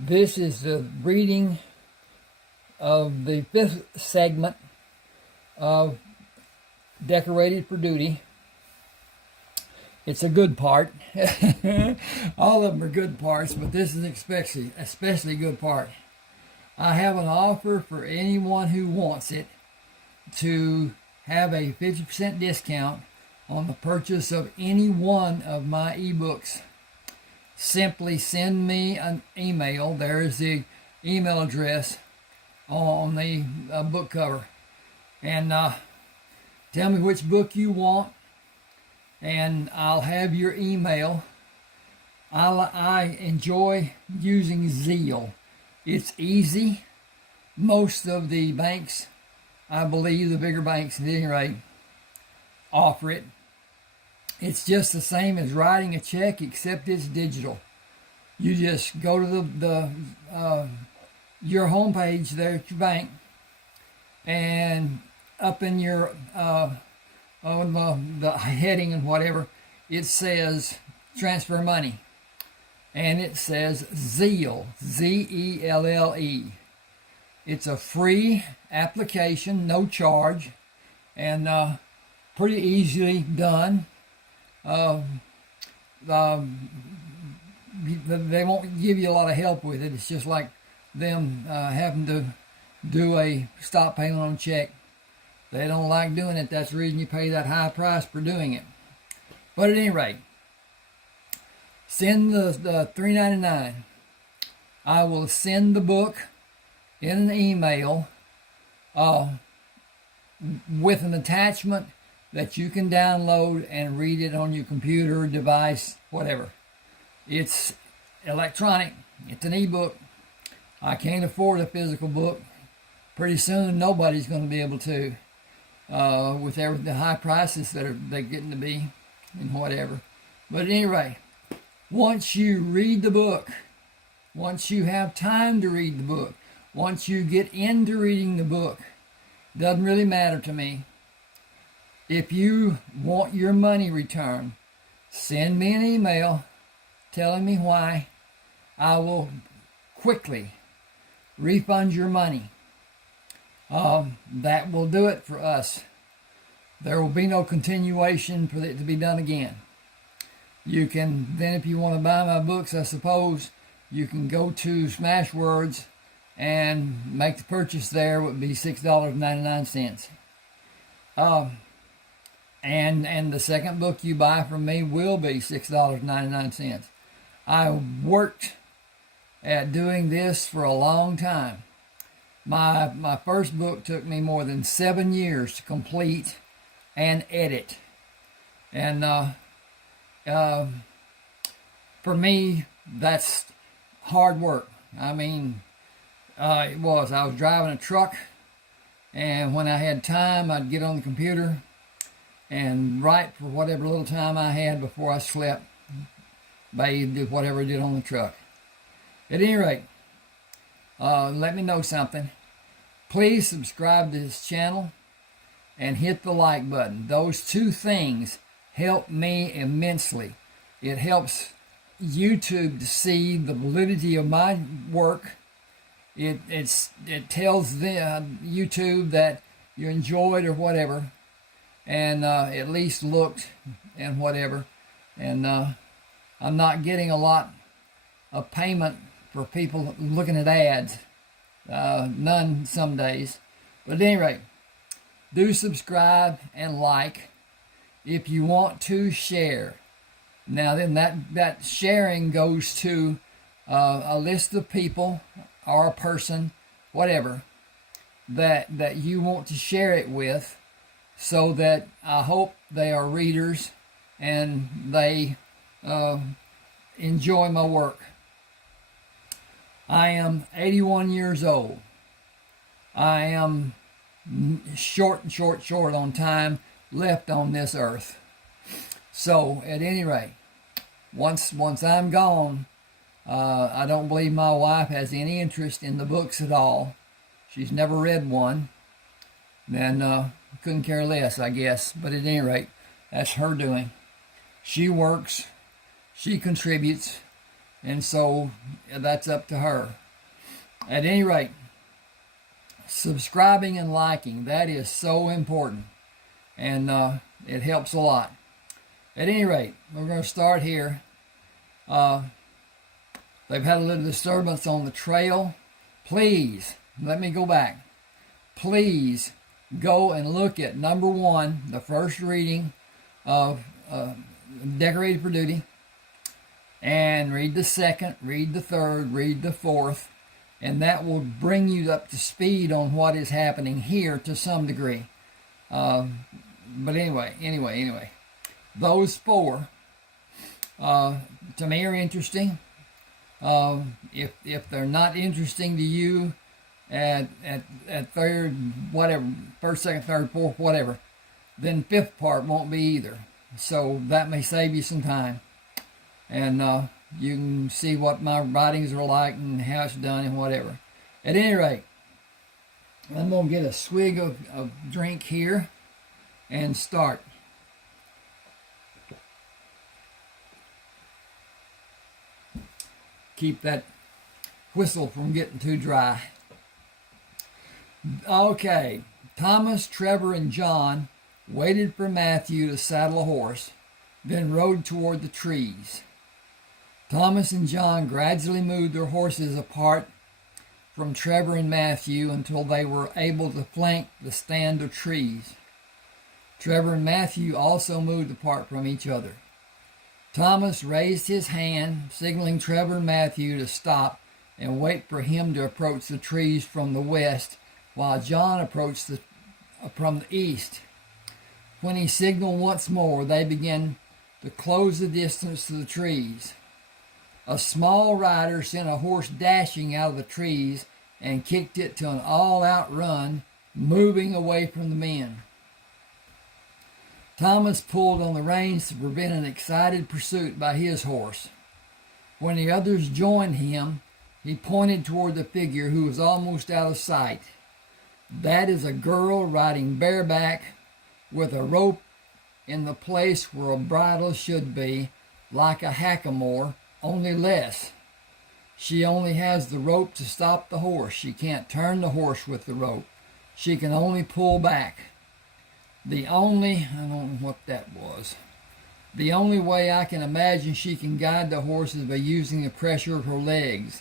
This is the reading of the 5th segment of Decorated for Duty. It's a good part. All of them are good parts, but this is especially good part. I have an offer for anyone who wants it to have a 50% discount on the purchase of any one of my ebooks. Simply send me an email. There's the email address on the book cover. And tell me which book you want, and I'll have your email. I enjoy using Zeal. It's easy. Most of the banks, I believe the bigger banks at any rate, offer it. It's just the same as writing a check, except it's digital. You just go to your homepage there at your bank, and up in your on the heading and whatever, it says transfer money, and it says Zeal, Zelle. It's a free application, no charge, and pretty easily done. They won't give you a lot of help with it. It's just like them having to do a stop payment on a check. They don't like doing it. That's the reason you pay that high price for doing it. But at any rate, send the $3.99. I will send the book in an email with an attachment that you can download and read it on your computer, device, whatever. It's electronic. It's an ebook. I can't afford a physical book. Pretty soon, nobody's going to be able to, with the high prices that they're getting to be, and whatever. But at any rate, once you read the book, once you have time to read the book, once you get into reading the book, doesn't really matter to me. If you want your money returned, send me an email telling me why. I will quickly refund your money. That will do it for us. There will be no continuation for it to be done again. You can then, if you want to buy my books, I suppose, you can go to Smashwords and make the purchase there. It would be $6.99. And the second book you buy from me will be $6.99. I worked at doing this for a long time. My first book took me more than 7 years to complete and edit. And for me, that's hard work. I mean, it was. I was driving a truck, and when I had time, I'd get on the computer and write for whatever little time I had before I slept, bathed, did whatever I did on the truck. At any rate, let me know something. Please subscribe to this channel and hit the like button. Those two things help me immensely. It helps YouTube to see the validity of my work. It tells YouTube that you enjoyed or whatever, and at least looked and whatever. And I'm not getting a lot of payment for people looking at ads. None some days. But at any rate, do subscribe and like. If you want to, share. Now then, that sharing goes to a list of people or a person, whatever, that you want to share it with, so that I hope they are readers and they enjoy my work. I am 81 years old. I am short on time left on this earth. So at any rate, once I'm gone, I don't believe my wife has any interest in the books at all. She's never read one. Then couldn't care less, I guess. But at any rate, that's her doing. She works. She contributes. And so that's up to her. At any rate, subscribing and liking, that is so important. And it helps a lot. At any rate, we're going to start here. They've had a little disturbance on the trail. Please, let me go back. Please go and look at number 1, the first reading of Decorated for Duty, and read the second, read the third, read the fourth, and that will bring you up to speed on what is happening here to some degree. But anyway, those 4 to me are interesting. If they're not interesting to you at third, whatever, first, second, third, fourth, whatever, then 5th part won't be either. So that may save you some time. And you can see what my writings are like and how it's done and whatever. At any rate, I'm going to get a swig of drink here and start. Keep that whistle from getting too dry. Okay, Thomas, Trevor, and John waited for Matthew to saddle a horse, then rode toward the trees. Thomas and John gradually moved their horses apart from Trevor and Matthew until they were able to flank the stand of trees. Trevor and Matthew also moved apart from each other. Thomas raised his hand, signaling Trevor and Matthew to stop and wait for him to approach the trees from the west, while John approached from the east. When he signaled once more, they began to close the distance to the trees. A small rider sent a horse dashing out of the trees and kicked it to an all-out run, moving away from the men. Thomas pulled on the reins to prevent an excited pursuit by his horse. When the others joined him, he pointed toward the figure who was almost out of sight. That is a girl riding bareback with a rope in the place where a bridle should be, like a hackamore, only less. She only has the rope to stop the horse. She can't turn the horse with the rope. She can only pull back. I don't know what that was. The only way I can imagine she can guide the horse is by using the pressure of her legs.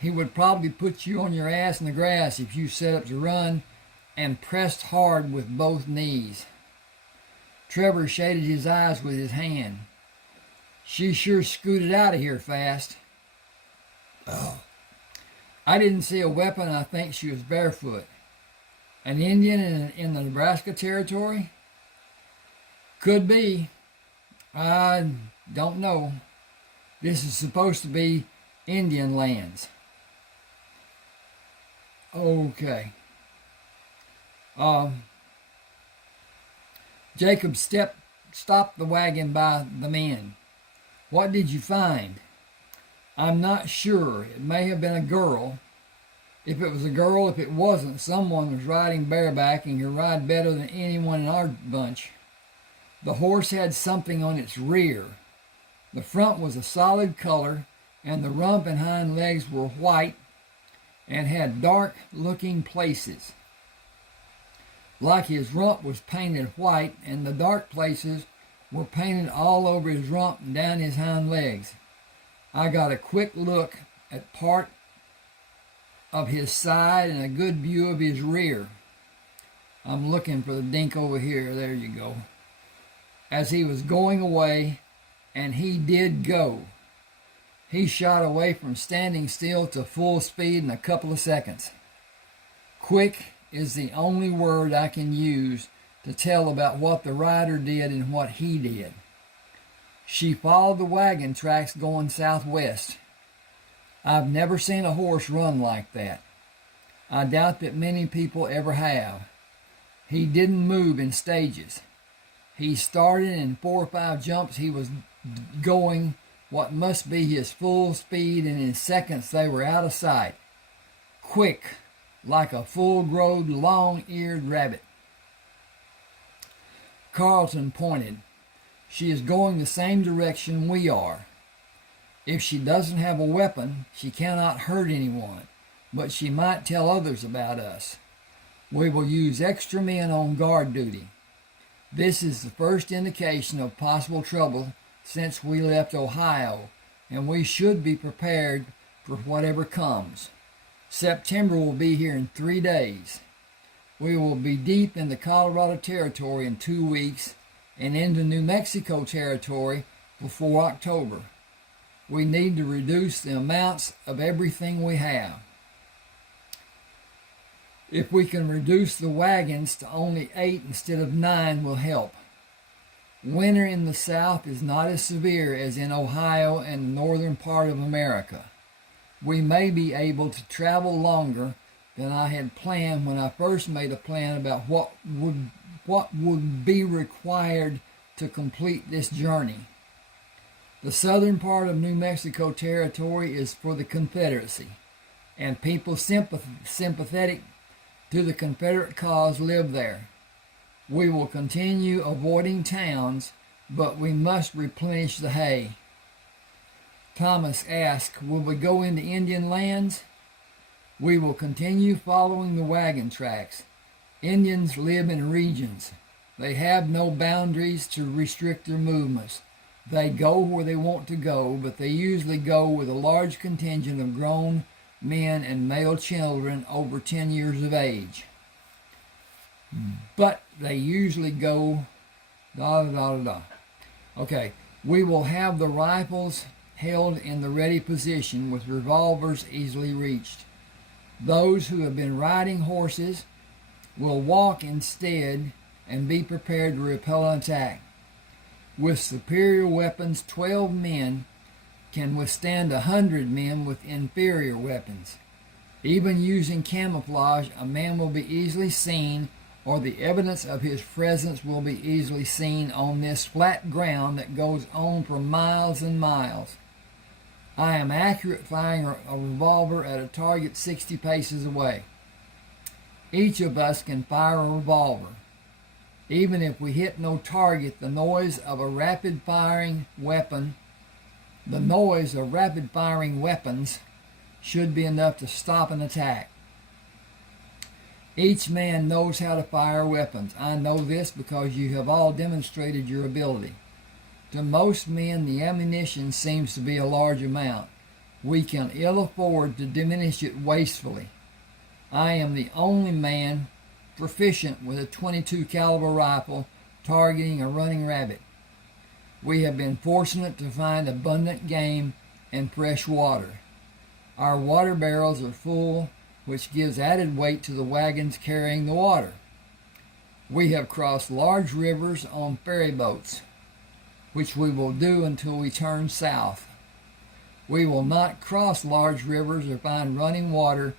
He would probably put you on your ass in the grass if you set up to run and pressed hard with both knees. Trevor shaded his eyes with his hand. She sure scooted out of here fast. Oh. I didn't see a weapon. I think she was barefoot. An Indian in the Nebraska territory? Could be. I don't know. This is supposed to be Indian lands. Okay. Jacob stopped the wagon by the men. What did you find? I'm not sure. It may have been a girl. If it was a girl, if it wasn't, someone was riding bareback and could ride better than anyone in our bunch. The horse had something on its rear. The front was a solid color, and the rump and hind legs were white and had dark-looking places. Like his rump was painted white, and the dark places were painted all over his rump and down his hind legs. I got a quick look at part of his side and a good view of his rear. I'm looking for the dink over here. There you go. As he was going away, and he did go. He shot away from standing still to full speed in a couple of seconds. Quick is the only word I can use to tell about what the rider did and what he did. She followed the wagon tracks going southwest. I've never seen a horse run like that. I doubt that many people ever have. He didn't move in stages. He started in 4 or 5 jumps. He was going what must be his full speed, and in seconds they were out of sight. Quick, like a full-grown, long-eared rabbit. Carlton pointed. She is going the same direction we are. If she doesn't have a weapon, she cannot hurt anyone, but she might tell others about us. We will use extra men on guard duty. This is the first indication of possible trouble since we left Ohio, and we should be prepared for whatever comes. September will be here in 3 days. We will be deep in the Colorado Territory in 2 weeks and into New Mexico Territory before October. We need to reduce the amounts of everything we have. If we can reduce the wagons to only 8 instead of 9 will help. Winter in the South is not as severe as in Ohio and the northern part of America. We may be able to travel longer than I had planned when I first made a plan about what would be required to complete this journey. The southern part of New Mexico Territory is for the Confederacy, and people sympathetic to the Confederate cause live there. We will continue avoiding towns, but we must replenish the hay. Thomas asked, will we go into Indian lands? We will continue following the wagon tracks. Indians live in regions. They have no boundaries to restrict their movements. They go where they want to go, but they usually go with a large contingent of grown men and male children over 10 years of age. But they usually go Okay, we will have the rifles held in the ready position with revolvers easily reached. Those who have been riding horses will walk instead and be prepared to repel an attack. With superior weapons, 12 men can withstand 100 men with inferior weapons. Even using camouflage, a man will be easily seen, or the evidence of his presence will be easily seen on this flat ground that goes on for miles and miles. I am accurate firing a revolver at a target 60 paces away. Each of us can fire a revolver. Even if we hit no target, the noise of rapid firing weapons should be enough to stop an attack. Each man knows how to fire weapons. I know this because you have all demonstrated your ability. To most men, the ammunition seems to be a large amount. We can ill afford to diminish it wastefully. I am the only man proficient with a .22 caliber rifle targeting a running rabbit. We have been fortunate to find abundant game and fresh water. Our water barrels are full, which gives added weight to the wagons carrying the water. We have crossed large rivers on ferry boats, which we will do until we turn south. We will not cross large rivers or find running water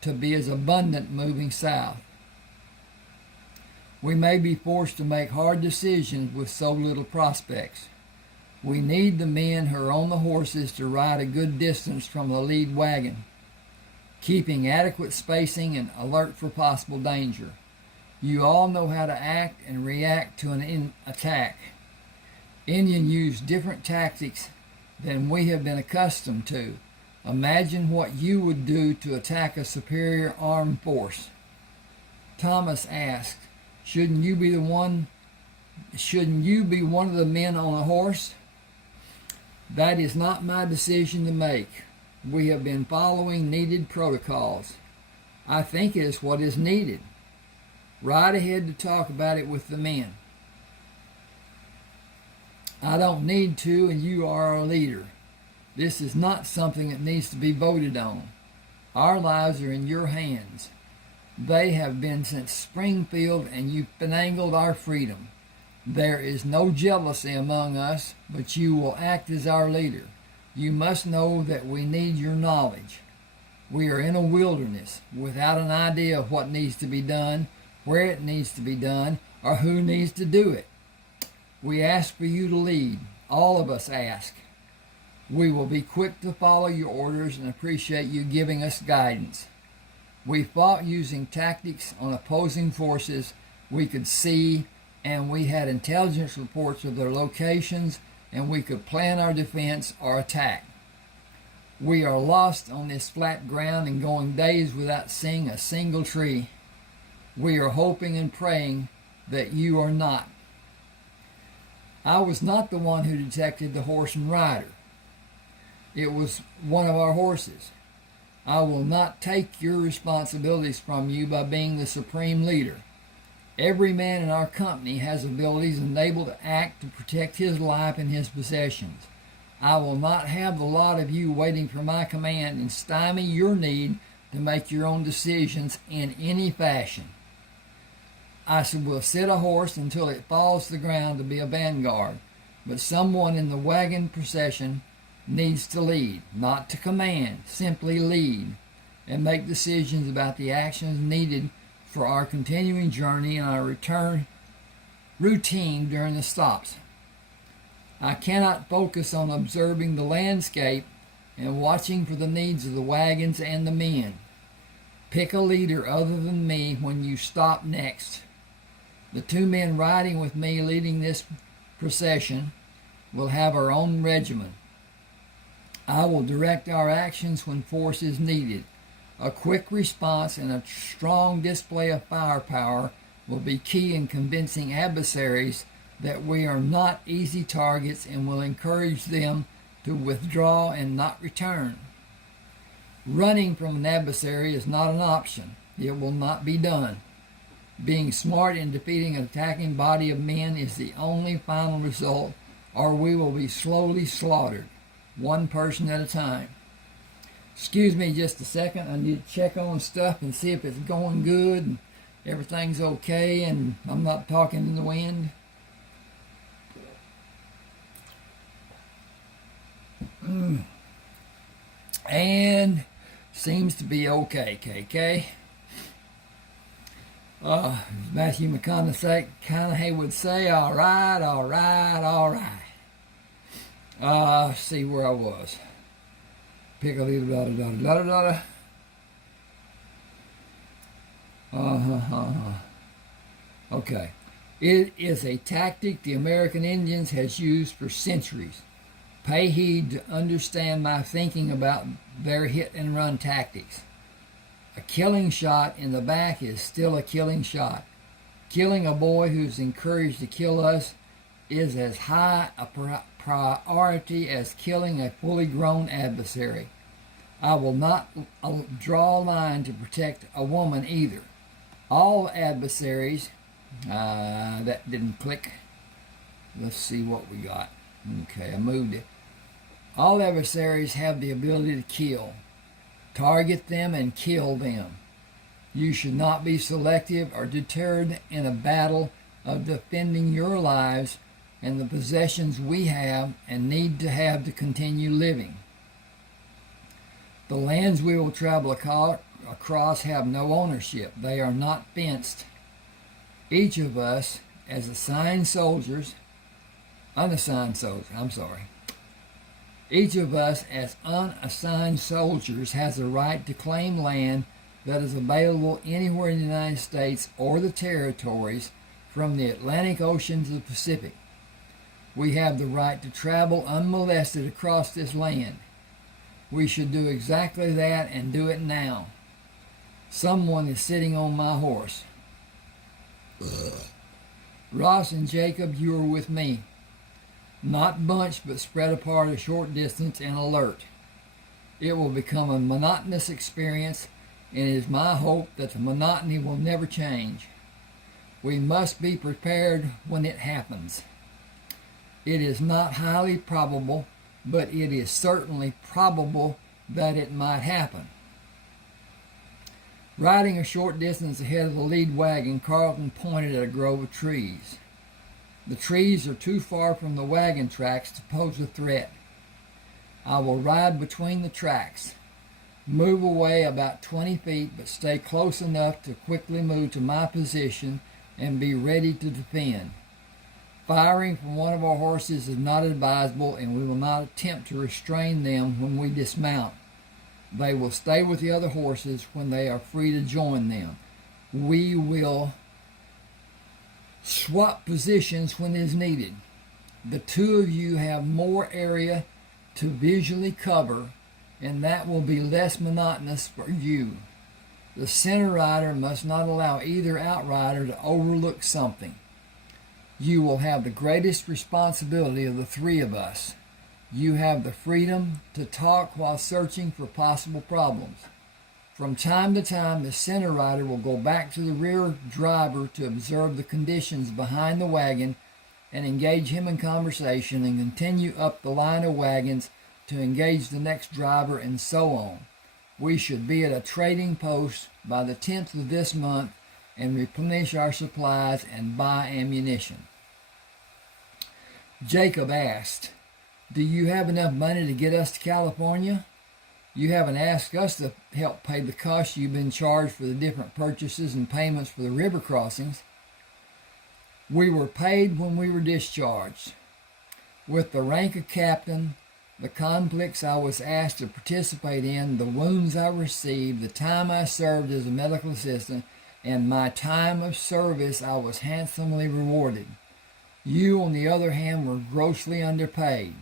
to be as abundant moving south. We may be forced to make hard decisions with so little prospects. We need the men who are on the horses to ride a good distance from the lead wagon, keeping adequate spacing and alert for possible danger. You all know how to act and react to an attack. Indians use different tactics than we have been accustomed to. Imagine what you would do to attack a superior armed force. Thomas asked, Shouldn't you be one of the men on a horse? That is not my decision to make. We have been following needed protocols. I think it is what is needed. Ride ahead to talk about it with the men. I don't need to, and you are our leader. This is not something that needs to be voted on. Our lives are in your hands. They have been since Springfield, and you finagled our freedom. There is no jealousy among us, but you will act as our leader. You must know that we need your knowledge. We are in a wilderness without an idea of what needs to be done, where it needs to be done, or who needs to do it. We ask for you to lead. All of us ask. We will be quick to follow your orders and appreciate you giving us guidance. We fought using tactics on opposing forces we could see, and we had intelligence reports of their locations, and we could plan our defense or attack. We are lost on this flat ground and going days without seeing a single tree. We are hoping and praying that you are not. I was not the one who detected the horse and rider. It was one of our horses. I will not take your responsibilities from you by being the supreme leader. Every man in our company has abilities and able to act to protect his life and his possessions. I will not have the lot of you waiting for my command and stymie your need to make your own decisions in any fashion. I will sit a horse until it falls to the ground to be a vanguard, but someone in the wagon procession needs to lead, not to command, simply lead, and make decisions about the actions needed for our continuing journey and our return routine during the stops. I cannot focus on observing the landscape and watching for the needs of the wagons and the men. Pick a leader other than me when you stop next. The two men riding with me leading this procession will have our own regiment. I will direct our actions when force is needed. A quick response and a strong display of firepower will be key in convincing adversaries that we are not easy targets and will encourage them to withdraw and not return. Running from an adversary is not an option. It will not be done. Being smart in defeating an attacking body of men is the only final result, or we will be slowly slaughtered, one person at a time. Excuse me just a second. I need to check on stuff and see if it's going good and everything's okay and I'm not talking in the wind. And seems to be okay, KK. Matthew McConaughey would say, all right, all right, all right. See where I was. Pick a little da-da-da-da-da-da. Okay. It is a tactic the American Indians has used for centuries. Pay heed to understand my thinking about their hit-and-run tactics. A killing shot in the back is still a killing shot. Killing a boy who's encouraged to kill us is as high a priority as killing a fully grown adversary. I will not draw a line to protect a woman either. All adversaries, that didn't click. Let's see what we got. Okay, I moved it. All adversaries have the ability to kill. Target them and kill them. You should not be selective or deterred in a battle of defending your lives and the possessions we have and need to have to continue living. The lands we will travel across have no ownership. They are not fenced. Each of us, as unassigned soldiers, each of us as unassigned soldiers has the right to claim land that is available anywhere in the United States or the territories from the Atlantic Ocean to the Pacific. We have the right to travel unmolested across this land. We should do exactly that and do it now. Someone is sitting on my horse. Ross and Jacob, you are with me. Not bunched, but spread apart a short distance and alert. It will become a monotonous experience, and it is my hope that the monotony will never change. We must be prepared when it happens. It is not highly probable, but it is certainly probable that it might happen. Riding a short distance ahead of the lead wagon, Carlton pointed at a grove of trees. The trees are too far from the wagon tracks to pose a threat. I will ride between the tracks, move away about 20 feet, but stay close enough to quickly move to my position and be ready to defend. Firing from one of our horses is not advisable, and we will not attempt to restrain them when we dismount. They will stay with the other horses when they are free to join them. We will swap positions when it is needed. The two of you have more area to visually cover and that will be less monotonous for you. The center rider must not allow either outrider to overlook something. You will have the greatest responsibility of the three of us. You have the freedom to talk while searching for possible problems. From time to time, the center rider will go back to the rear driver to observe the conditions behind the wagon and engage him in conversation, and continue up the line of wagons to engage the next driver, and so on. We should be at a trading post by the 10th of this month and replenish our supplies and buy ammunition. Jacob asked, "Do you have enough money to get us to California? You haven't asked us to help pay the costs you've been charged for the different purchases and payments for the river crossings." We were paid when we were discharged. With the rank of captain, the conflicts I was asked to participate in, the wounds I received, the time I served as a medical assistant, and my time of service, I was handsomely rewarded. You, on the other hand, were grossly underpaid.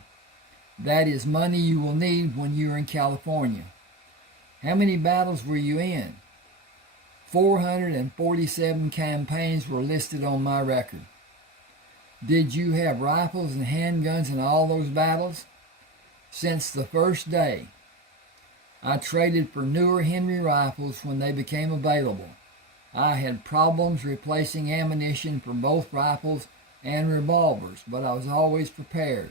That is money you will need when you are in California. How many battles were you in? 447 campaigns were listed on my record. Did you have rifles and handguns in all those battles? Since the first day, I traded for newer Henry rifles when they became available. I had problems replacing ammunition for both rifles and revolvers, but I was always prepared.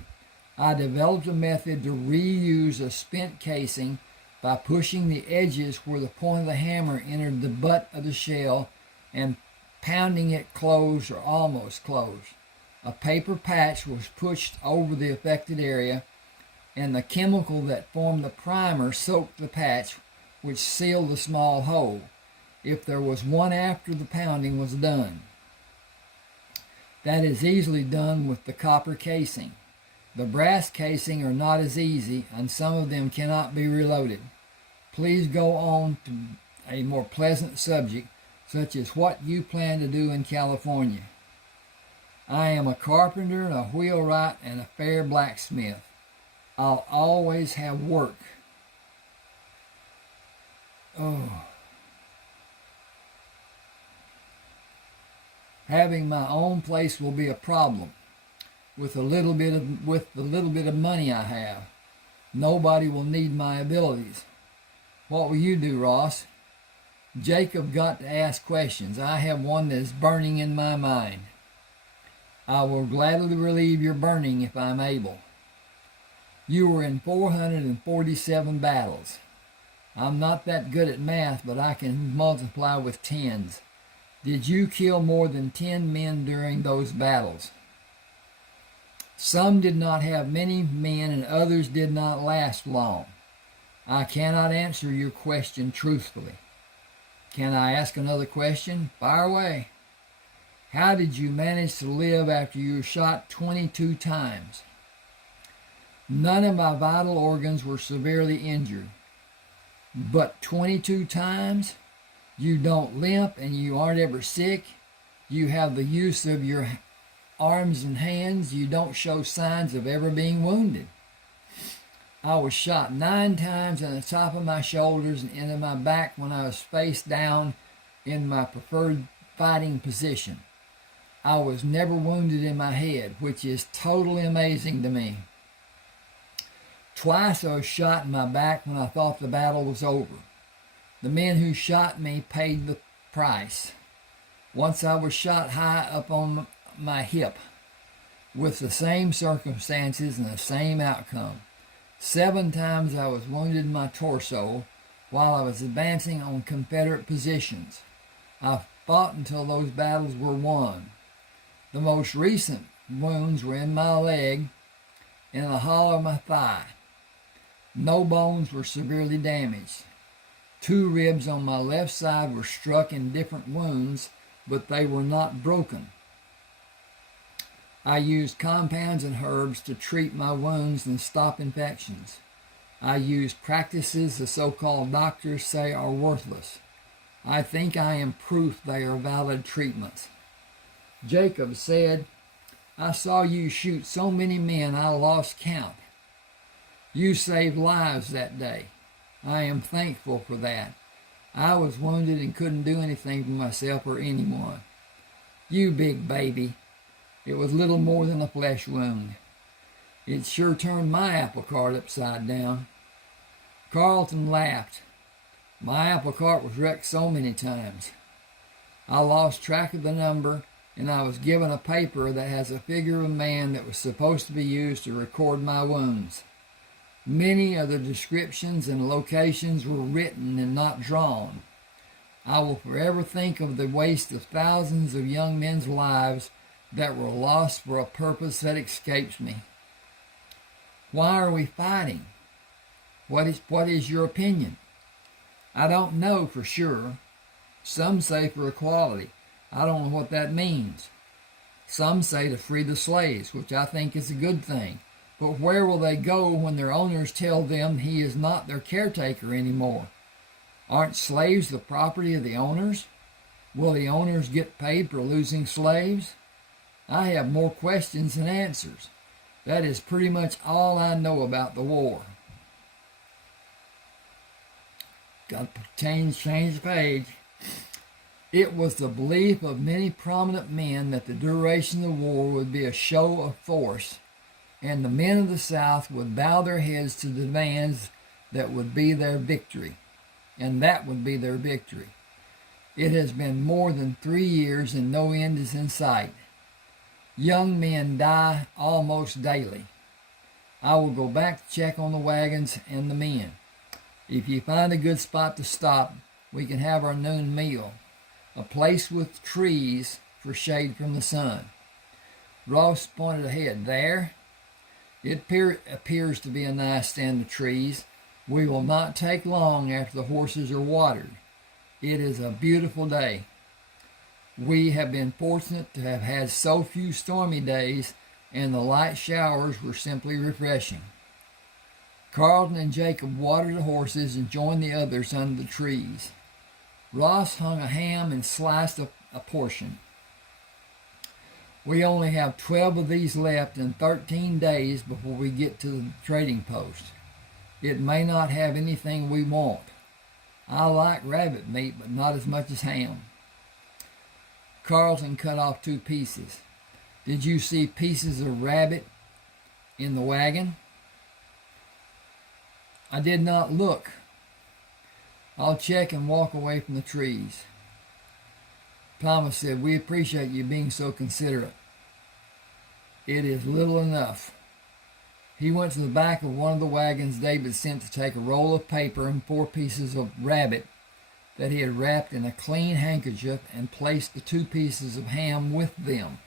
I developed a method to reuse a spent casing by pushing the edges where the point of the hammer entered the butt of the shell and pounding it closed or almost closed. A paper patch was pushed over the affected area, and the chemical that formed the primer soaked the patch, which sealed the small hole, if there was one after the pounding was done. That is easily done with the copper casing. The brass casing are not as easy, and some of them cannot be reloaded. Please go on to a more pleasant subject, such as what you plan to do in California. I am a carpenter, a wheelwright, and a fair blacksmith. I'll always have work. Having my own place will be a problem. With the little bit of money I have, nobody will need my abilities. What will you do, Ross? Jacob got to ask questions. I have one that is burning in my mind. I will gladly relieve your burning if I'm able. You were in 447 battles. I'm not that good at math, but I can multiply with tens. Did you kill more than 10 men during those battles? Some did not have many men, and others did not last long. I cannot answer your question truthfully. Can I ask another question? Fire away. How did you manage to live after you were shot 22 times? None of my vital organs were severely injured. But 22 times? You don't limp and you aren't ever sick. You have the use of your arms and hands. You don't show signs of ever being wounded. I was shot 9 times in the top of my shoulders and into my back when I was face down in my preferred fighting position. I was never wounded in my head, which is totally amazing to me. Twice I was shot in my back when I thought the battle was over. The men who shot me paid the price. Once I was shot high up on my hip, with the same circumstances and the same outcome. 7 times I was wounded in my torso while I was advancing on Confederate positions. I fought until those battles were won. The most recent wounds were in my leg and the hollow of my thigh. No bones were severely damaged. 2 ribs on my left side were struck in different wounds, but they were not broken. I used compounds and herbs to treat my wounds and stop infections. I used practices the so-called doctors say are worthless. I think I am proof they are valid treatments. Jacob said, I saw you shoot so many men I lost count. You saved lives that day. I am thankful for that. I was wounded and couldn't do anything for myself or anyone. You big baby. It was little more than a flesh wound. It sure turned my apple cart upside down. Carlton laughed. My apple cart was wrecked so many times. I lost track of the number, and I was given a paper that has a figure of a man that was supposed to be used to record my wounds. Many of the descriptions and locations were written and not drawn. I will forever think of the waste of thousands of young men's lives that were lost for a purpose that escapes me. Why are we fighting? What is your opinion? I don't know for sure. Some say for equality. I don't know what that means. Some say to free the slaves, which I think is a good thing. But where will they go when their owners tell them he is not their caretaker anymore? Aren't slaves the property of the owners? Will the owners get paid for losing slaves? I have more questions than answers. That is pretty much all I know about the war. Got to change the page. It was the belief of many prominent men that the duration of the war would be a show of force, and the men of the South would bow their heads to the demands that would be their victory, and that would be their victory. It has been more than 3 years and no end is in sight. Young men die almost daily. I will go back to check on the wagons and the men. If you find a good spot to stop, we can have our noon meal. A place with trees for shade from the sun. Ross pointed ahead. There? It appears to be a nice stand of trees. We will not take long after the horses are watered. It is a beautiful day. We have been fortunate to have had so few stormy days, and the light showers were simply refreshing. Carlton and Jacob watered the horses and joined the others under the trees. Ross hung a ham and sliced a portion. We only have 12 of these left in 13 days before we get to the trading post. It may not have anything we want. I like rabbit meat, but not as much as ham. Carlton cut off 2 pieces. Did you see pieces of rabbit in the wagon? I did not look. I'll check and walk away from the trees. Thomas said, we appreciate you being so considerate. It is little enough. He went to the back of one of the wagons David sent to take a roll of paper and 4 pieces of rabbit that he had wrapped in a clean handkerchief and placed the 2 pieces of ham with them.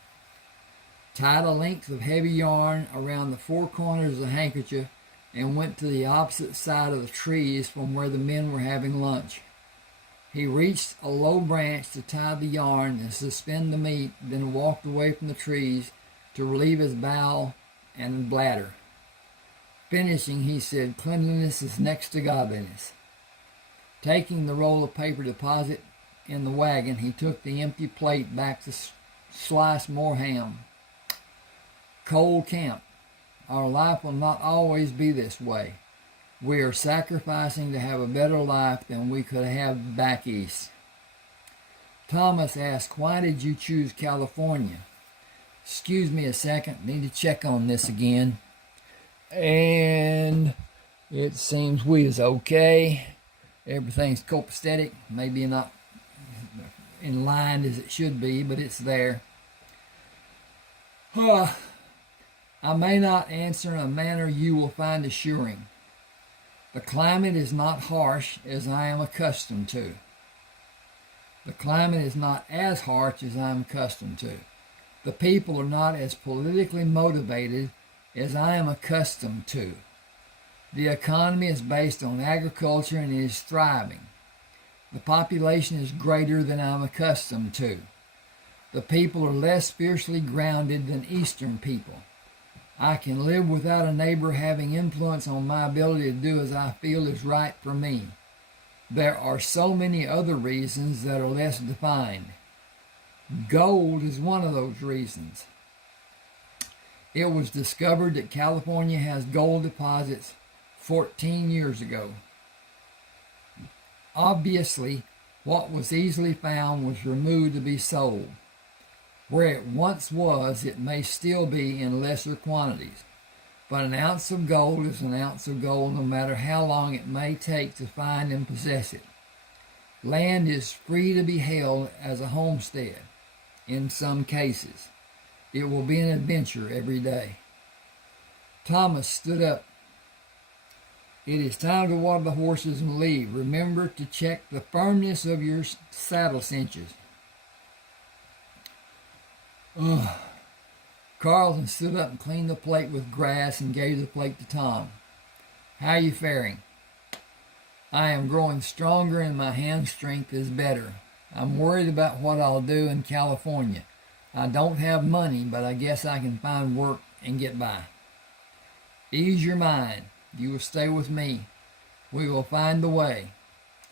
Tied a length of heavy yarn around the 4 corners of the handkerchief and went to the opposite side of the trees from where the men were having lunch. He reached a low branch to tie the yarn and suspend the meat, then walked away from the trees to relieve his bowel and bladder. Finishing, he said, cleanliness is next to godliness. Taking the roll of paper deposit in the wagon, he took the empty plate back to slice more ham. Cold camp. Our life will not always be this way. We are sacrificing to have a better life than we could have back east. Thomas asked, why did you choose California? Excuse me a second, need to check on this again. And it seems we is okay. Everything's copacetic, maybe not in line as it should be, but it's there. I may not answer in a manner you will find assuring. The climate is not harsh as I am accustomed to. The climate is not as harsh as I am accustomed to. The people are not as politically motivated as I am accustomed to. The economy is based on agriculture and is thriving. The population is greater than I'm accustomed to. The people are less fiercely grounded than Eastern people. I can live without a neighbor having influence on my ability to do as I feel is right for me. There are so many other reasons that are less defined. Gold is one of those reasons. It was discovered that California has gold deposits 14 years ago. Obviously, what was easily found was removed to be sold. Where it once was, it may still be in lesser quantities. But an ounce of gold is an ounce of gold, no matter how long it may take to find and possess it. Land is free to be held as a homestead. In some cases, it will be an adventure every day. Thomas stood up. It is time to water the horses and leave. Remember to check the firmness of your saddle cinches. Carlton stood up and cleaned the plate with grass and gave the plate to Tom. How are you faring? I am growing stronger and my hand strength is better. I'm worried about what I'll do in California. I don't have money, but I guess I can find work and get by. Ease your mind. You will stay with me. We will find the way.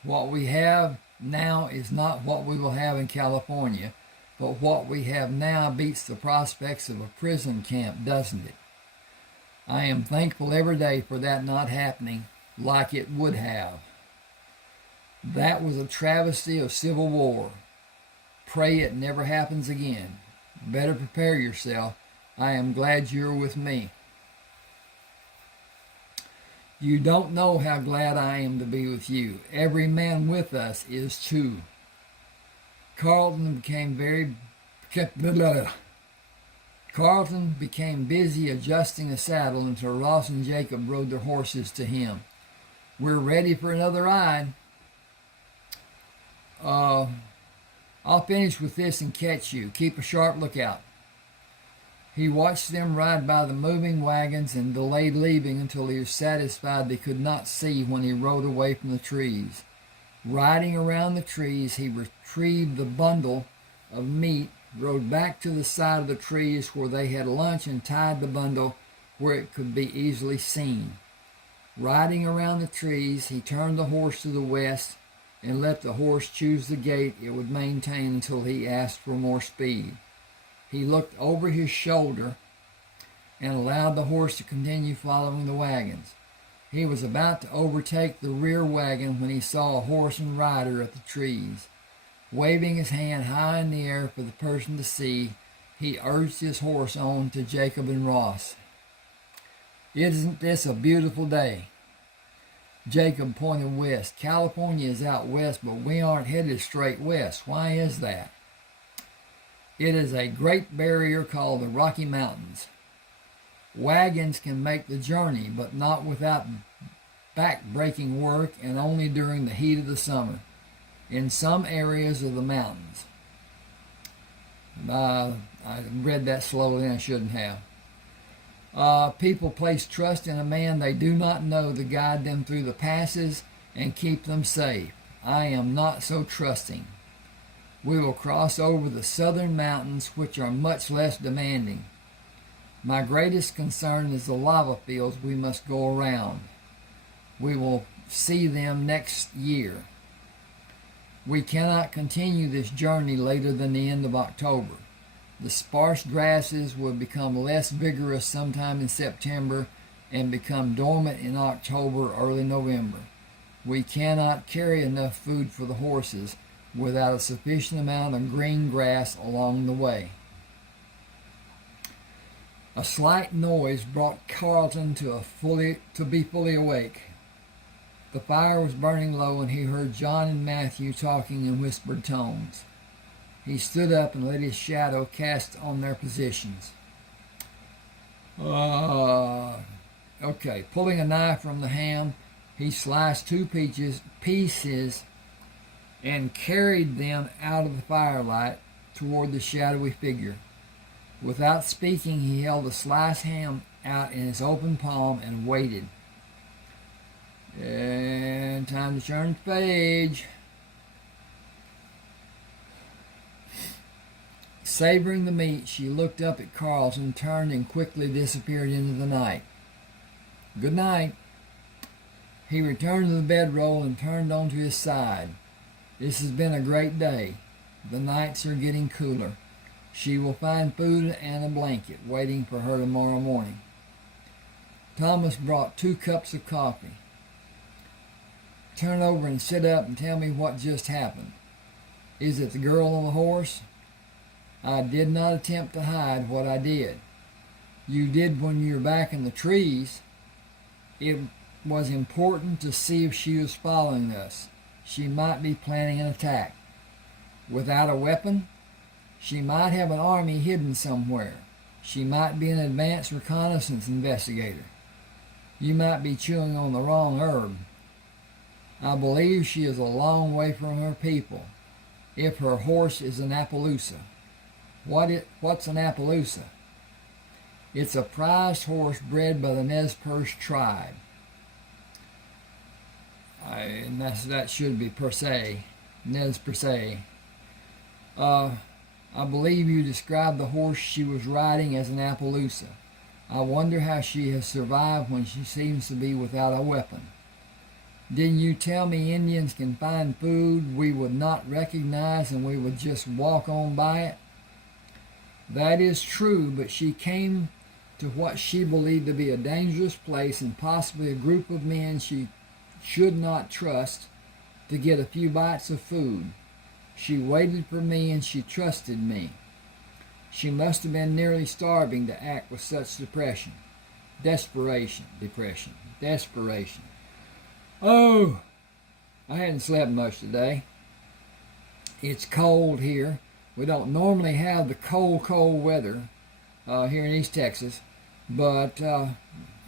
What we have now is not what we will have in California, but what we have now beats the prospects of a prison camp, doesn't it? I am thankful every day for that not happening like it would have. That was a travesty of civil war. Pray it never happens again. Better prepare yourself. I am glad you're with me. You don't know how glad I am to be with you. Every man with us is too. Carlton became busy adjusting the saddle until Ross and Jacob rode their horses to him. We're ready for another ride. I'll finish with this and catch you. Keep a sharp lookout. He watched them ride by the moving wagons and delayed leaving until he was satisfied they could not see when he rode away from the trees. Riding around the trees, he retrieved the bundle of meat, rode back to the side of the trees where they had lunch, and tied the bundle where it could be easily seen. Riding around the trees, he turned the horse to the west and let the horse choose the gait it would maintain until he asked for more speed. He looked over his shoulder and allowed the horse to continue following the wagons. He was about to overtake the rear wagon when he saw a horse and rider at the trees. Waving his hand high in the air for the person to see, he urged his horse on to Jacob and Ross. Isn't this a beautiful day? Jacob pointed west. California is out west, but we aren't headed straight west. Why is that? It is a great barrier called the Rocky Mountains. Wagons can make the journey, but not without back-breaking work and only during the heat of the summer. In some areas of the mountains. I read that slowly and I shouldn't have. People place trust in a man they do not know to guide them through the passes and keep them safe. I am not so trusting. We will cross over the southern mountains, which are much less demanding. My greatest concern is the lava fields we must go around. We will see them next year. We cannot continue this journey later than the end of October. The sparse grasses will become less vigorous sometime in September and become dormant in October or early November. We cannot carry enough food for the horses without a sufficient amount of green grass along the way. A slight noise brought Carlton to be fully awake. The fire was burning low, and he heard John and Matthew talking in whispered tones. He stood up and let his shadow cast on their positions. Pulling a knife from the ham, he sliced two pieces and carried them out of the firelight toward the shadowy figure. Without speaking, he held the sliced ham out in his open palm and waited. And time to turn the page. Savoring the meat, she looked up at Carlton, turned, and quickly disappeared into the night. Good night. He returned to the bedroll and turned onto his side. This has been a great day. The nights are getting cooler. She will find food and a blanket waiting for her tomorrow morning. Thomas brought 2 cups of coffee. turn over and sit up and tell me what just happened. Is it the girl on the horse? I did not attempt to hide what I did. You did when you were back in the trees. It was important to see if she was following us. She might be planning an attack. Without a weapon, she might have an army hidden somewhere. She might be an advanced reconnaissance investigator. You might be chewing on the wrong herb. I believe she is a long way from her people, if her horse is an Appaloosa. What's an Appaloosa? It's a prized horse bred by the Nez Perce tribe. And that should be per se, Nez Perce. I believe you described the horse she was riding as an Appaloosa. I wonder how she has survived when she seems to be without a weapon. Didn't you tell me Indians can find food we would not recognize and we would just walk on by it? That is true, but she came to what she believed to be a dangerous place and possibly a group of men she should not trust to get a few bites of food. She waited for me and she trusted me. She must have been nearly starving to act with such desperation. Oh, I hadn't slept much today. It's cold here. We don't normally have the cold weather here in East Texas, but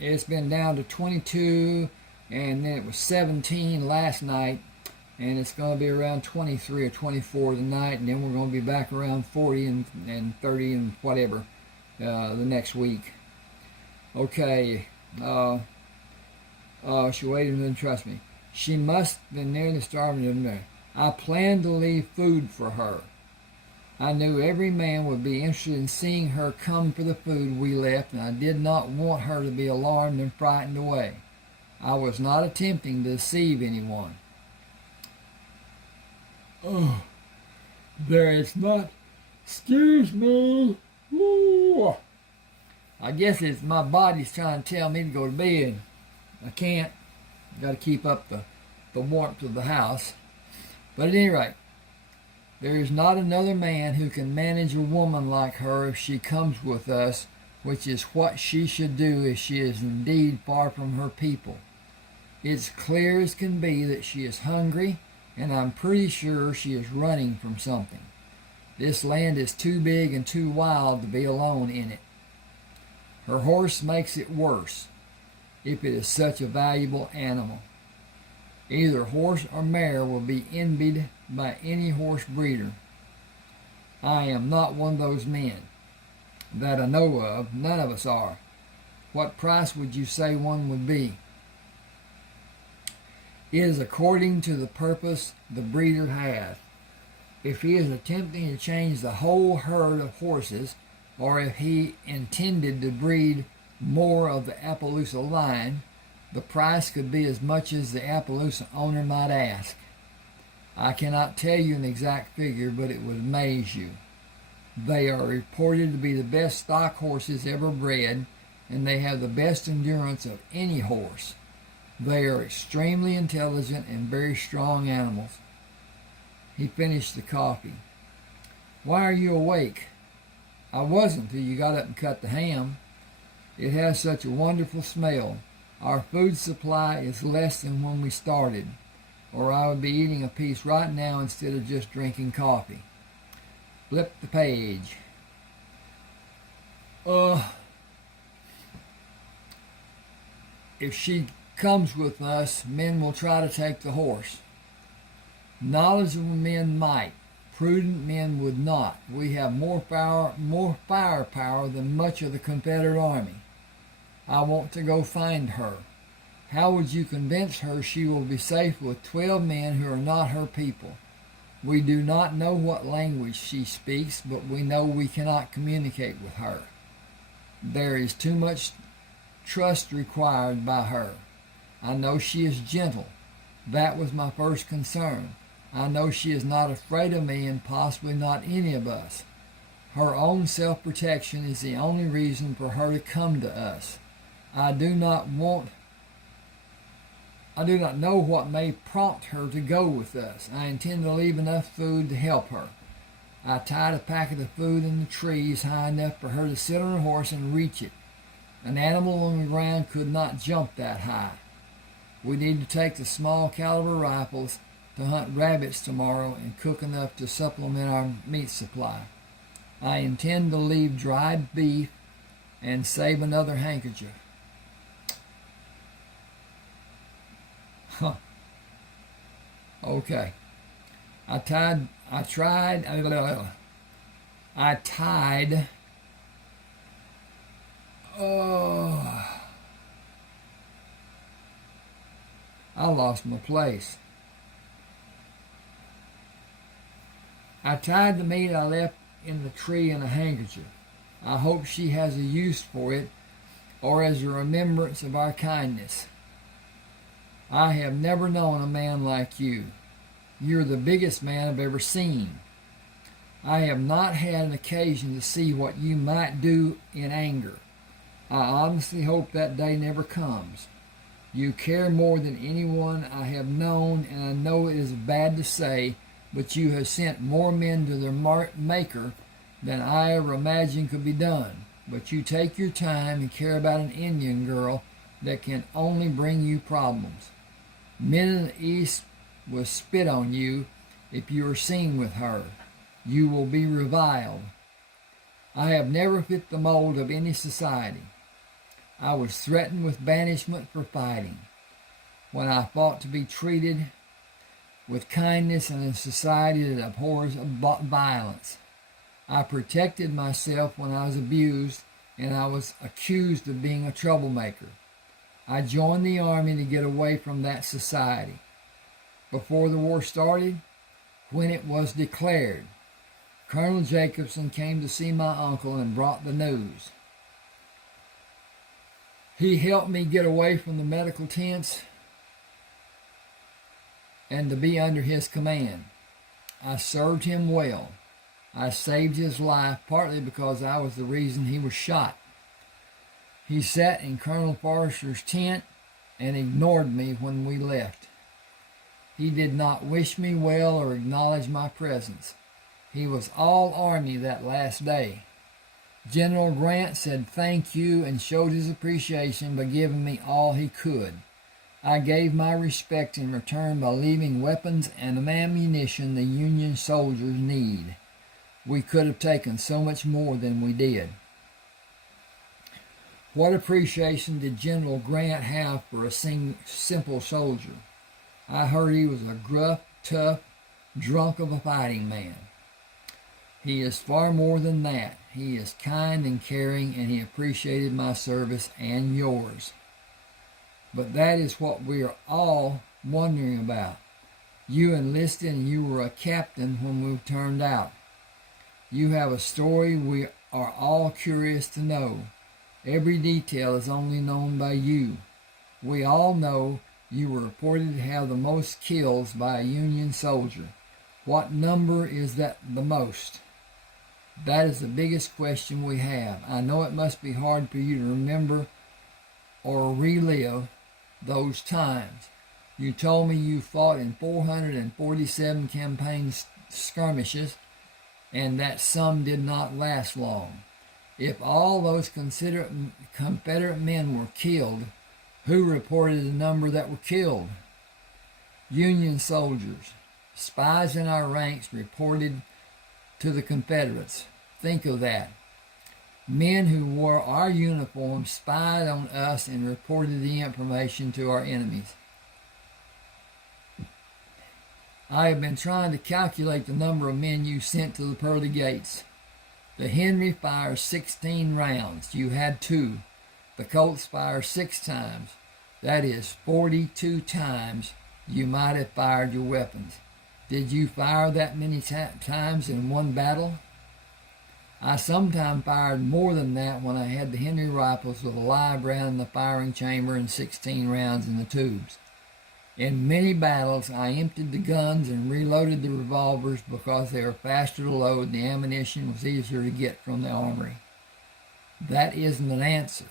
it's been down to 22, and then it was 17 last night, and it's going to be around 23 or 24 tonight, and then we're going to be back around 40 and 30 and whatever the next week. Okay, she waited and didn't trust me. She must have been nearly starving to me. I planned to leave food for her. I knew every man would be interested in seeing her come for the food we left, and I did not want her to be alarmed and frightened away. I was not attempting to deceive anyone. Oh, there is not. Excuse me. Ooh. I guess it's my body's trying to tell me to go to bed. I can't. Got to keep up the warmth of the house. But at any rate, there is not another man who can manage a woman like her if she comes with us, which is what she should do if she is indeed far from her people. It's clear as can be that she is hungry, and I'm pretty sure she is running from something. This land is too big and too wild to be alone in it. Her horse makes it worse, if it is such a valuable animal. Either horse or mare will be envied by any horse breeder. I am not one of those men. That I know of, none of us are. What price would you say one would be? It is according to the purpose the breeder hath. If he is attempting to change the whole herd of horses, or if he intended to breed more of the Appaloosa line, the price could be as much as the Appaloosa owner might ask. I cannot tell you an exact figure, but it would amaze you. They are reported to be the best stock horses ever bred, and they have the best endurance of any horse. They are extremely intelligent and very strong animals. He finished the coffee. Why are you awake? I wasn't till you got up and cut the ham. It has such a wonderful smell. Our food supply is less than when we started, or I would be eating a piece right now instead of just drinking coffee. Flip the page. If she comes with us, men will try to take the horse. Knowledgeable men might. Prudent men would not. We have more firepower than much of the Confederate Army. I want to go find her. How would you convince her she will be safe with 12 men who are not her people? We do not know what language she speaks, but we know we cannot communicate with her. There is too much trust required by her. I know she is gentle. That was my first concern. I know she is not afraid of me and possibly not any of us. Her own self-protection is the only reason for her to come to us. I do not want I do not know what may prompt her to go with us. I intend to leave enough food to help her. I tied a packet of food in the trees high enough for her to sit on her horse and reach it. An animal on the ground could not jump that high. We need to take the small caliber rifles to hunt rabbits tomorrow and cook enough to supplement our meat supply. I intend to leave dried beef and save another handkerchief. Huh. Okay. I tied. Oh, I lost my place. I tied the meat I left in the tree in a handkerchief. I hope she has a use for it, or as a remembrance of our kindness. I have never known a man like you. You're the biggest man I've ever seen. I have not had an occasion to see what you might do in anger. I honestly hope that day never comes. You care more than anyone I have known, and I know it is bad to say, but you have sent more men to their maker than I ever imagined could be done. But you take your time and care about an Indian girl that can only bring you problems. Men in the East will spit on you if you are seen with her. You will be reviled. I have never fit the mold of any society. I was threatened with banishment for fighting, when I fought to be treated with kindness in a society that abhors violence. I protected myself when I was abused, and I was accused of being a troublemaker. I joined the army to get away from that society. Before the war started, when it was declared, Colonel Jacobson came to see my uncle and brought the news. He helped me get away from the medical tents and to be under his command. I served him well. I saved his life partly because I was the reason he was shot. He sat in Colonel Forrester's tent and ignored me when we left. He did not wish me well or acknowledge my presence. He was all Army that last day. General Grant said thank you and showed his appreciation by giving me all he could. I gave my respect in return by leaving weapons and ammunition the Union soldiers need. We could have taken so much more than we did. What appreciation did General Grant have for a simple soldier? I heard he was a gruff, tough, drunk of a fighting man. He is far more than that. He is kind and caring, and he appreciated my service and yours. But that is what we are all wondering about. You enlisted and you were a captain when we turned out. You have a story we are all curious to know. Every detail is only known by you. We all know you were reported to have the most kills by a Union soldier. What number is that the most? That is the biggest question we have. I know it must be hard for you to remember or relive those times. You told me you fought in 447 campaign skirmishes and that some did not last long. If all those Confederate men were killed, who reported the number that were killed? Union soldiers. Spies in our ranks reported to the Confederates. Think of that. Men who wore our uniforms spied on us and reported the information to our enemies. I have been trying to calculate the number of men you sent to the pearly gates. The Henry fires 16 rounds. You had 2. The Colts fire 6 times. That is 42 times you might have fired your weapons. Did you fire that many times in one battle? I sometimes fired more than that when I had the Henry rifles with a live round in the firing chamber and 16 rounds in the tubes. In many battles, I emptied the guns and reloaded the revolvers because they were faster to load and the ammunition was easier to get from the armory. That isn't an answer.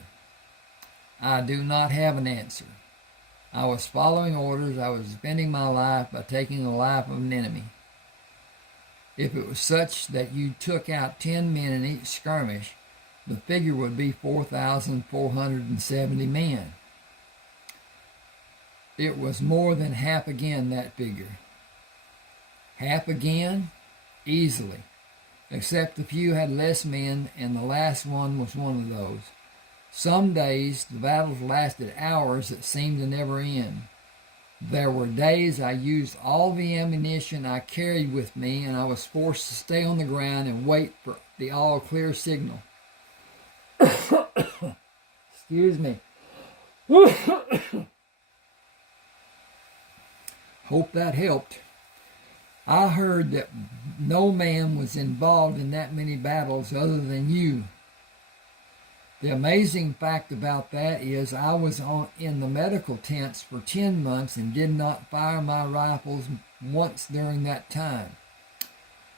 I do not have an answer. I was following orders. I was defending my life by taking the life of an enemy. If it was such that you took out 10 men in each skirmish, the figure would be 4,470 men. It was more than half again that figure. Half again? Easily. Except a few had less men, and the last one was one of those. Some days the battles lasted hours that seemed to never end. There were days I used all the ammunition I carried with me, and I was forced to stay on the ground and wait for the all-clear signal. Excuse me. Hope that helped. I heard that no man was involved in that many battles other than you. The amazing fact about that is I was in the medical tents for 10 months and did not fire my rifles once during that time.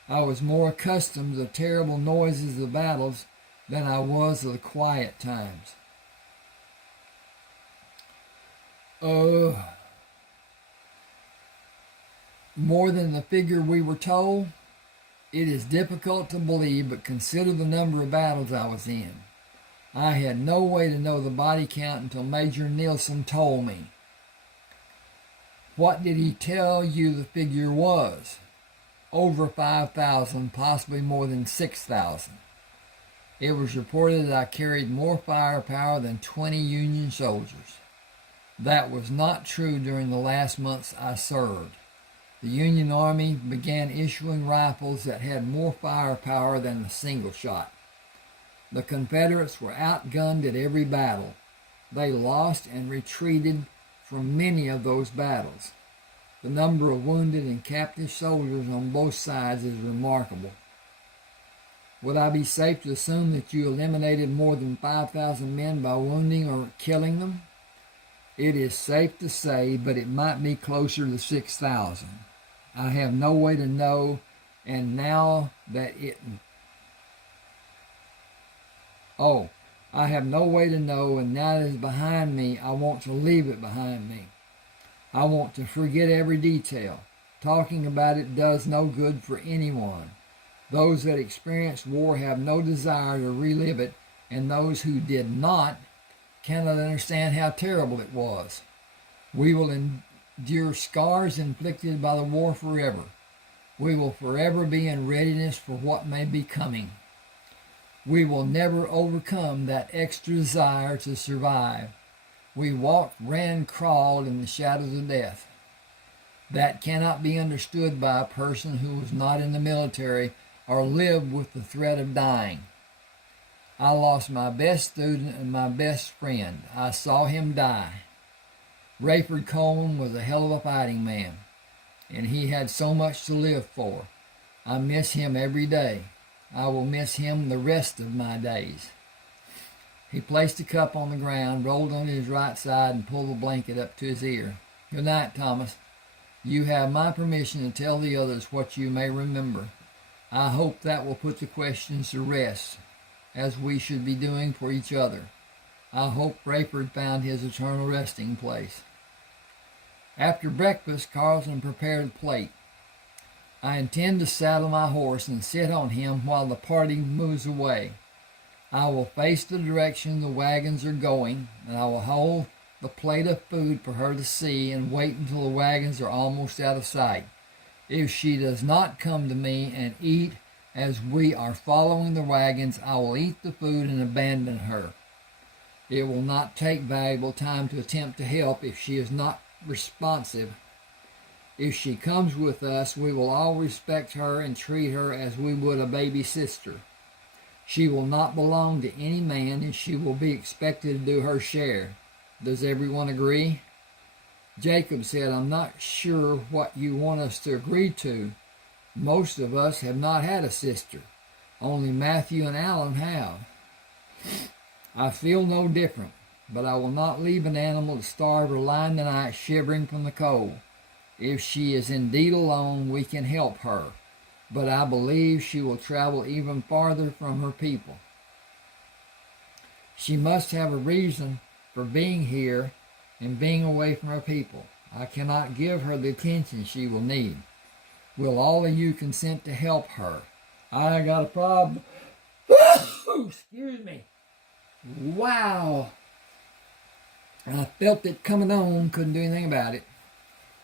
I was more accustomed to the terrible noises of the battles than I was of the quiet times. More than the figure we were told? It is difficult to believe, but consider the number of battles I was in. I had no way to know the body count until Major Nielsen told me. What did he tell you the figure was? Over 5,000, possibly more than 6,000. It was reported that I carried more firepower than 20 Union soldiers. That was not true during the last months I served. The Union Army began issuing rifles that had more firepower than a single shot. The Confederates were outgunned at every battle. They lost and retreated from many of those battles. The number of wounded and captive soldiers on both sides is remarkable. Would I be safe to assume that you eliminated more than 5,000 men by wounding or killing them? It is safe to say, but it might be closer to 6,000. I have no way to know, and now that I have no way to know, and now that it is behind me, I want to leave it behind me. I want to forget every detail. Talking about it does no good for anyone. Those that experienced war have no desire to relive it, and those who did not cannot understand how terrible it was. We will endure scars inflicted by the war forever. We will forever be in readiness for what may be coming. We will never overcome that extra desire to survive. We walked, ran, crawled in the shadows of death. That cannot be understood by a person who was not in the military or lived with the threat of dying. I lost my best student and my best friend. I saw him die. Rayford Coleman was a hell of a fighting man, and he had so much to live for. I miss him every day. I will miss him the rest of my days. He placed the cup on the ground, rolled on his right side, and pulled the blanket up to his ear. Good night, Thomas. You have my permission to tell the others what you may remember. I hope that will put the questions to rest, as we should be doing for each other. I hope Rayford found his eternal resting place. After breakfast, Carlton prepared a plate. I intend to saddle my horse and sit on him while the party moves away. I will face the direction the wagons are going, and I will hold the plate of food for her to see and wait until the wagons are almost out of sight. If she does not come to me and eat as we are following the wagons, I will eat the food and abandon her. It will not take valuable time to attempt to help if she is not responsive. If she comes with us, we will all respect her and treat her as we would a baby sister. She will not belong to any man, and she will be expected to do her share. Does everyone agree? Jacob said, I'm not sure what you want us to agree to. Most of us have not had a sister. Only Matthew and Alan have. I feel no different, but I will not leave an animal to starve or lie in the night shivering from the cold. If she is indeed alone, we can help her, but I believe she will travel even farther from her people. She must have a reason for being here, and being away from her people. I cannot give her the attention she will need. Will all of you consent to help her? I got a problem. Excuse me. Wow. I felt it coming on, couldn't do anything about it.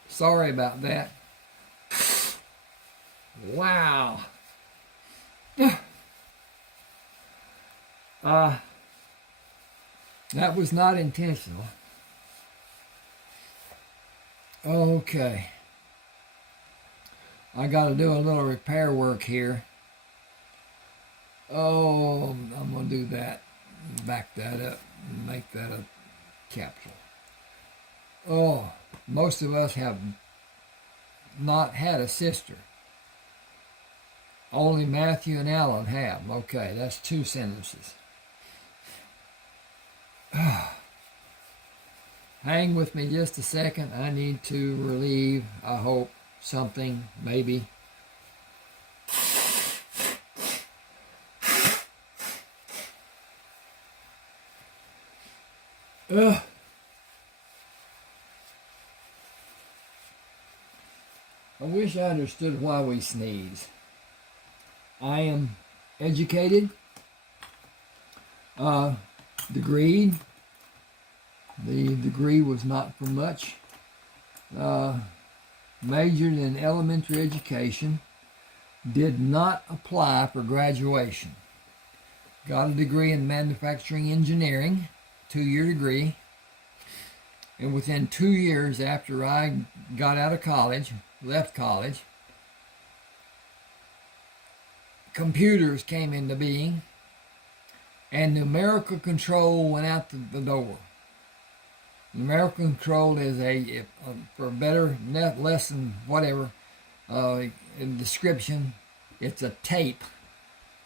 Sorry about that. Wow. That was not intentional. Okay. I got to do a little repair work here. Oh, I'm going to do that. Back that up. Make that a capsule. Oh, most of us have not had a sister. Only Matthew and Alan have. Okay, that's 2 sentences. Hang with me just a second. I need to relieve, I hope, something, maybe. I wish I understood why we sneeze. I am educated, degreed. The degree was not for much. Majored in elementary education. Did not apply for graduation. Got a degree in manufacturing engineering, 2-year degree. And within 2 years after I got out of college, left college, computers came into being, and numerical control went out the door. Numerical control is for better, less than whatever description, it's a tape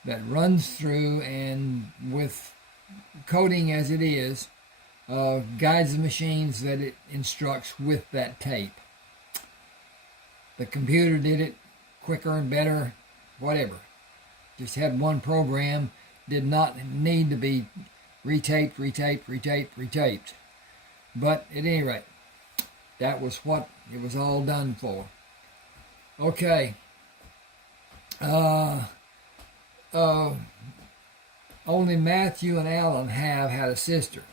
that runs through, and with coding as it is, guides the machines that it instructs with that tape. The computer did it quicker and better, whatever. Just had one program, did not need to be retaped. But at any rate, that was what it was all done for. Okay. Only Matthew and Alan have had a sister.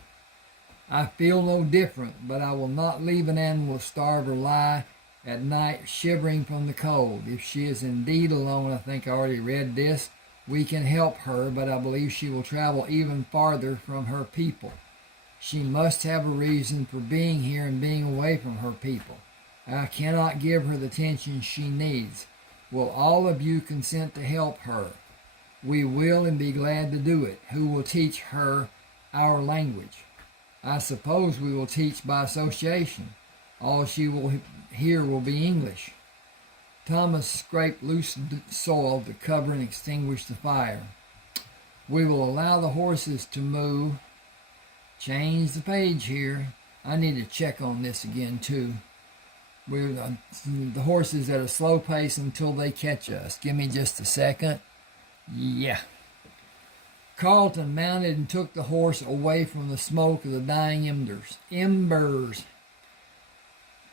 I feel no different, but I will not leave an animal to starve or lie at night shivering from the cold. If she is indeed alone, I think I already read this, we can help her, but I believe she will travel even farther from her people. She must have a reason for being here and being away from her people. I cannot give her the attention she needs. Will all of you consent to help her? We will and be glad to do it. Who will teach her our language? I suppose we will teach by association. All she will hear will be English. Thomas scraped loose soil to cover and extinguish the fire. We will allow the horses to move. Change the page here. I need to check on this again too. We're the horses at a slow pace until they catch us. Give me just a second. Yeah. Carlton mounted and took the horse away from the smoke of the dying embers.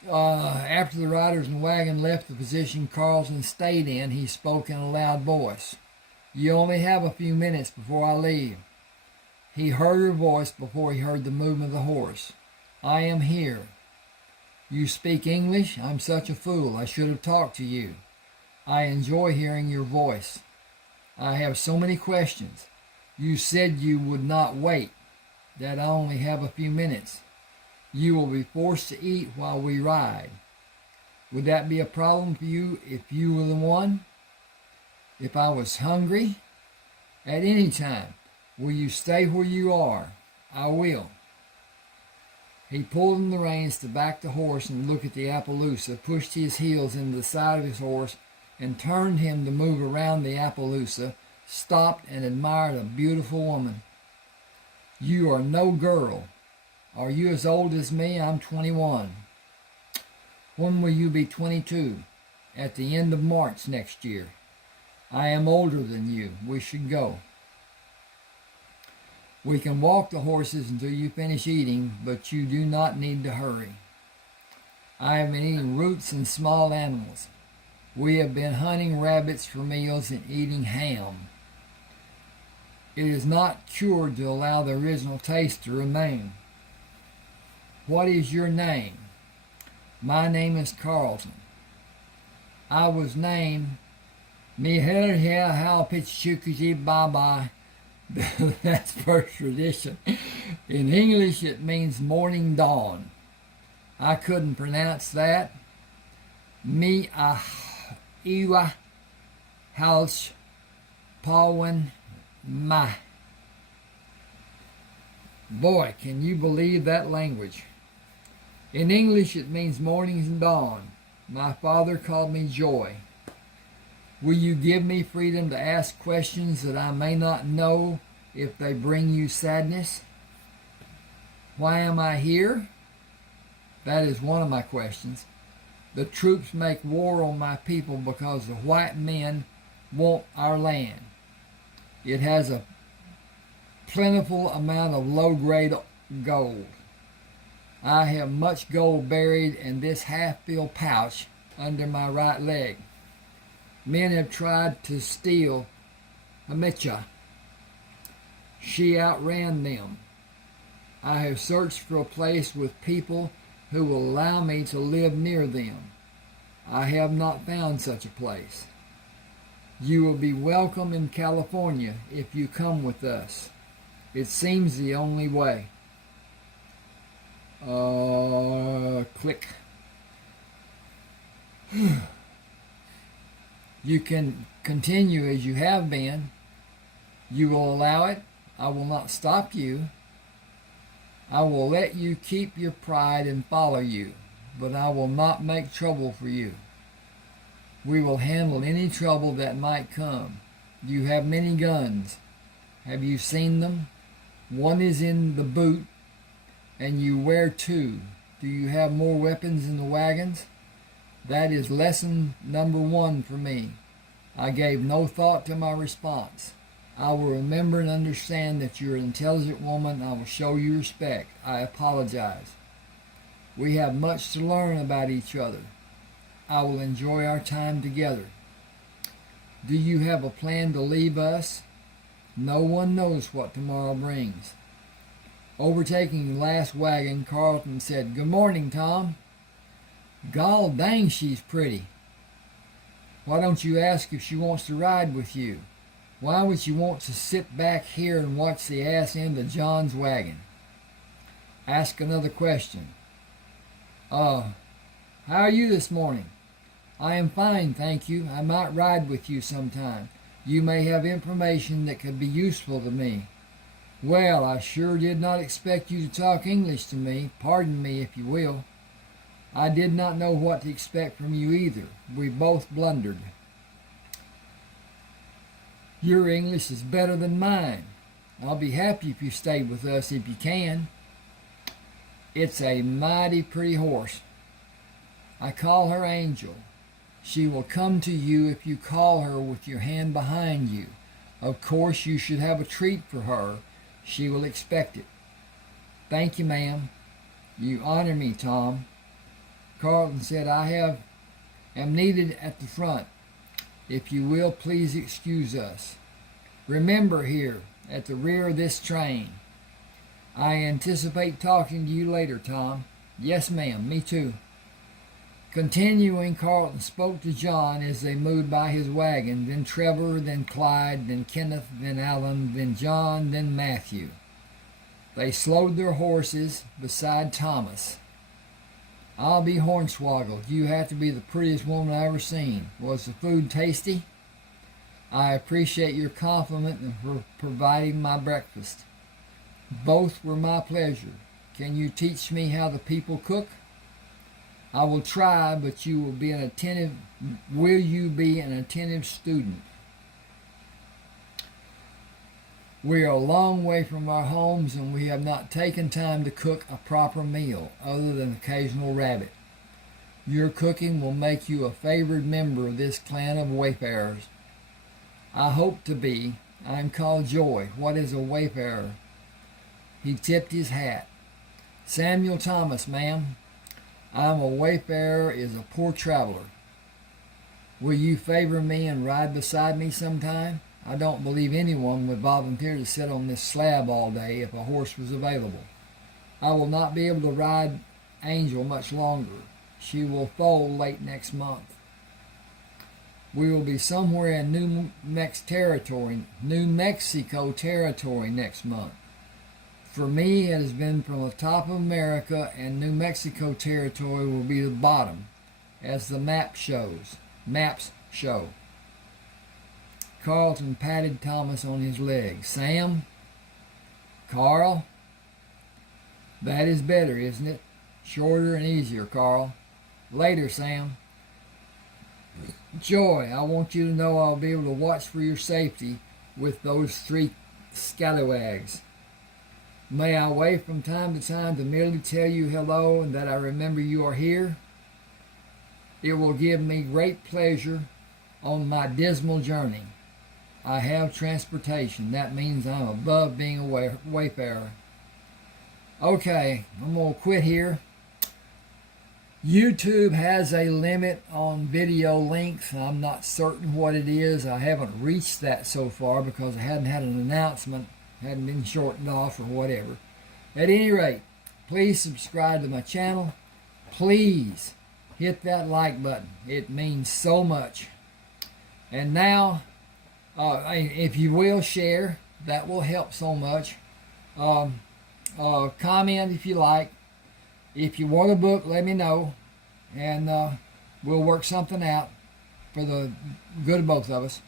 After the riders and wagon left the position Carlton stayed in, he spoke in a loud voice. You only have a few minutes before I leave. He heard her voice before he heard the movement of the horse. I am here. You speak English? I'm such a fool. I should have talked to you. I enjoy hearing your voice. I have so many questions. You said you would not wait, that I only have a few minutes. You will be forced to eat while we ride. Would that be a problem for you if you were the one? If I was hungry? At any time. Will you stay where you are? I will. He pulled in the reins to back the horse and look at the Appaloosa, pushed his heels into the side of his horse, and turned him to move around the Appaloosa, stopped and admired a beautiful woman. You are no girl. Are you as old as me? I'm 21. When will you be 22? At the end of March next year. I am older than you. We should go. We can walk the horses until you finish eating, but you do not need to hurry. I have been eating roots and small animals. We have been hunting rabbits for meals and eating ham. It is not cured to allow the original taste to remain. What is your name? My name is Carlton. I was named Mihail How Pichukuji Bye. That's first tradition. In English, it means morning dawn. I couldn't pronounce that. Me iwa house pawan ma. Boy, can you believe that language? In English, it means morning and dawn. My father called me Joy. Will you give me freedom to ask questions that I may not know if they bring you sadness? Why am I here? That is one of my questions. The troops make war on my people because the white men want our land. It has a plentiful amount of low-grade gold. I have much gold buried in this half-filled pouch under my right leg. Men have tried to steal Amicha. She outran them. I have searched for a place with people who will allow me to live near them. I have not found such a place. You will be welcome in California if you come with us. It seems the only way. Click. You can continue as you have been. You will allow it. I will not stop you. I will let you keep your pride and follow you, but I will not make trouble for you. We will handle any trouble that might come. You have many guns. Have you seen them? One is in the boot, and you wear two. Do you have more weapons in the wagons? That is lesson number 1 for me. I gave no thought to my response. I will remember and understand that you're an intelligent woman. I will show you respect. I apologize. We have much to learn about each other. I will enjoy our time together. Do you have a plan to leave us? No one knows what tomorrow brings. Overtaking the last wagon, Carlton said, "Good morning, Tom." "Gall dang, she's pretty. Why don't you ask if she wants to ride with you? Why would you want to sit back here and watch the ass end of John's wagon?" Ask another question. How are you this morning?" "I am fine, thank you. I might ride with you sometime. You may have information that could be useful to me." "Well, I sure did not expect you to talk English to me. Pardon me, if you will. I did not know what to expect from you either. We both blundered." "Your English is better than mine. I'll be happy if you stay with us if you can." "It's a mighty pretty horse. I call her Angel. She will come to you if you call her with your hand behind you. Of course, you should have a treat for her. She will expect it." "Thank you, ma'am. You honor me, Tom." Carlton said, "I am needed at the front. If you will, please excuse us. Remember here, at the rear of this train. I anticipate talking to you later, Tom." "Yes, ma'am, me too." Continuing, Carlton spoke to John as they moved by his wagon, then Trevor, then Clyde, then Kenneth, then Alan, then John, then Matthew. They slowed their horses beside Thomas. "I'll be hornswoggled. You have to be the prettiest woman I ever seen. Was the food tasty?" "I appreciate your compliment and for providing my breakfast." "Both were my pleasure. Can you teach me how the people cook?" "I will try, but will you be an attentive student?" "We are a long way from our homes, and we have not taken time to cook a proper meal, other than occasional rabbit. Your cooking will make you a favored member of this clan of wayfarers." "I hope to be. I am called Joy. What is a wayfarer?" He tipped his hat. Samuel Thomas, ma'am. I'm a wayfarer is a poor traveler. Will you favor me and ride beside me sometime? I don't believe anyone would volunteer to sit on this slab all day if a horse was available. I will not be able to ride Angel much longer. She will foal late next month. We will be somewhere in New Mexico territory next month. For me, it has been from the top of America, and New Mexico territory will be the bottom, as the maps show. Carlton patted Thomas on his leg. Sam? Carl? That is better, isn't it? Shorter and easier, Carl. Later, Sam. Joy, I want you to know I'll be able to watch for your safety with those 3 scalawags. May I wave from time to time to merely tell you hello and that I remember you are here? It will give me great pleasure on my dismal journey. I have transportation. That means I'm above being a wayfarer. Okay, I'm going to quit here. YouTube has a limit on video length. I'm not certain what it is. I haven't reached that so far because I hadn't had an announcement, hadn't been shortened off or whatever. At any rate, please subscribe to my channel. Please hit that like button. It means so much. And now, if you will share, that will help so much. Comment if you like. If you want a book, let me know, and we'll work something out for the good of both of us.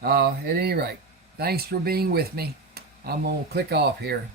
At any rate, thanks for being with me. I'm going to click off here.